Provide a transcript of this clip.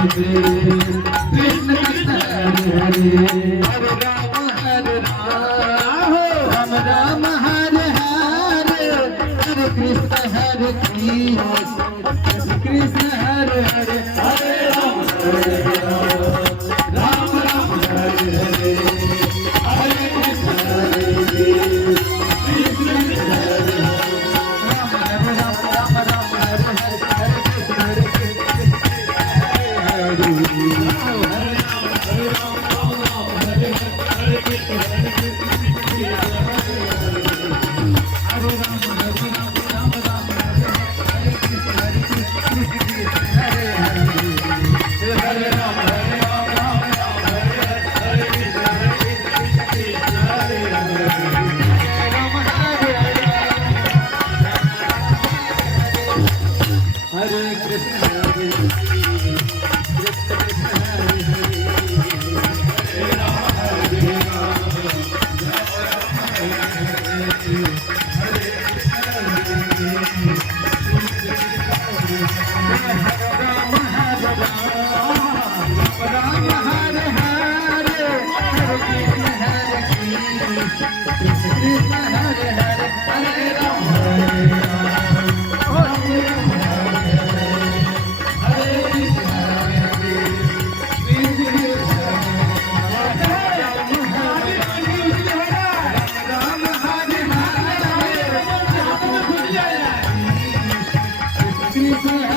Krishna Krishna Hare Hare Hare Ram Ram Hare Hare Hare Krishna Hare Krishna Hare Hare Hare Ram Ram Hare Hare Hare Krishna Hare Krishna Hare Ram Hare Ram Ram Ram Hare Hare Hare Krishna Hare Krishna